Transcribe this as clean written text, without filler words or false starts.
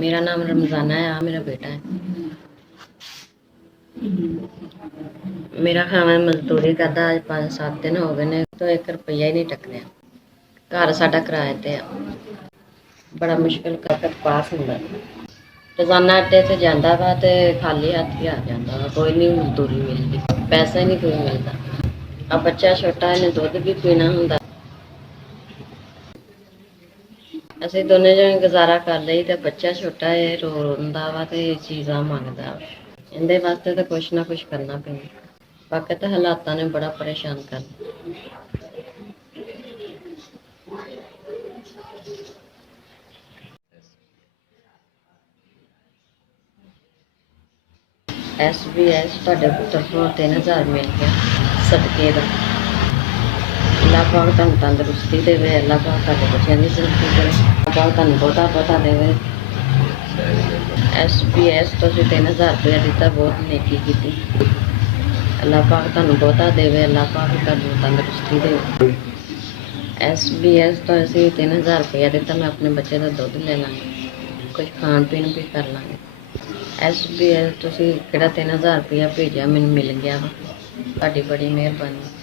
मेरा नाम रमज़ाना है। मेरा बेटा है। मेरा खाना मजदूरी करदा ਅੱਜ 5-7 दिन ਹੋ ਗਏ ਨੇ तो 1 ਰੁਪਈਆ ਹੀ ਨਹੀਂ ਟੱਕਰਿਆ। ਘਰ ਸਾਡਾ ਕਿਰਾਏ ਤੇ ਆ। ਬੜਾ ਮੁਸ਼ਕਿਲ ਕਰਕੇ ਪਾਸ ਹੁੰਦਾ। ਰੋਜ਼ਾਨਾ ਅੱਡੇ ਤੇ ਜਾਂਦਾ ਵਾ ਤੇ ਖਾਲੀ ਹੱਥ ਹੀ ਆ ਜਾਂਦਾ ਵਾ। ਕੋਈ ਨਹੀਂ ਮਜ਼ਦੂਰੀ ਮਿਲਦੀ, ਪੈਸਾ ਹੀ ਨਹੀਂ ਕੋਈ ਮਿਲਦਾ। ਆ ਬੱਚਾ ਛੋਟਾ, ਇਹਨੇ ਦੁੱਧ ਵੀ ਪੀਣਾ ਹੁੰਦਾ। ਅਸੀਂ ਦੋਨੇ ਜਣੇ ਗੁਜ਼ਾਰਾ ਕਰ ਲਈ ਤੇ ਬੱਚਾ ਛੋਟਾ ਇਹ ਰੋਂਦਾ ਵਾ ਤੇ ਚੀਜ਼ਾਂ ਮੰਗਦਾ ਵਾ। ਇਹਦੇ ਵਾਸਤੇ ਤਾਂ ਕੁਛ ਨਾ ਕੁਛ ਕਰਨਾ ਪੈਂਦਾ। ਬਾਕੀ ਤਾਂ ਹਾਲਾਤਾਂ ਨੇ ਬੜਾ ਪਰੇਸ਼ਾਨ ਕਰ SBS ਤੁਹਾਡੇ ਤਰਫੋਂ 3000 ਮਿਲ ਗਿਆ ਸਦਕੇ ਦਾ। ਅੱਲਾਹ ਪਾਕ ਤੁਹਾਨੂੰ ਤੰਦਰੁਸਤੀ ਦੇਵੇ। ਅੱਲਾਹ ਪਾਕ ਤੁਹਾਡੇ ਬੱਚਿਆਂ ਦੀ ਜ਼ਿੰਦਗੀ ਕਰੇ। ਅੱਲਾਹ ਪਾਕ ਤੁਹਾਨੂੰ ਬਹੁਤਾ ਬਹੁਤਾ ਦੇਵੇ। SBS ਤੁਸੀਂ 3000 ਰੁਪਇਆ ਦਿੱਤਾ, ਬਹੁਤ ਨੇਕੀ ਕੀਤੀ। ਅੱਲਾਹ ਪਾਕ ਤੁਹਾਨੂੰ ਬਹੁਤਾ ਦੇਵੇ। ਅੱਲਾਹ ਪਾਕ ਤੁਹਾਨੂੰ ਤੰਦਰੁਸਤੀ ਦੇਵੇ। SBS ਤੋਂ ਅਸੀਂ 3000 ਰੁਪਇਆ ਦਿੱਤਾ। ਮੈਂ ਆਪਣੇ ਬੱਚੇ ਦਾ ਦੁੱਧ ਲੈ ਲਾਂਗੀ, ਕੁਝ ਖਾਣ ਪੀਣ ਵੀ ਕਰ ਲਾਂਗੇ। SBS ਤੁਸੀਂ ਕਿਹੜਾ 3000 ਰੁਪਇਆ ਭੇਜਿਆ, ਮੈਨੂੰ ਮਿਲ ਗਿਆ ਵਾ। ਤੁਹਾਡੀ ਬੜੀ ਮਿਹਰਬਾਨੀ।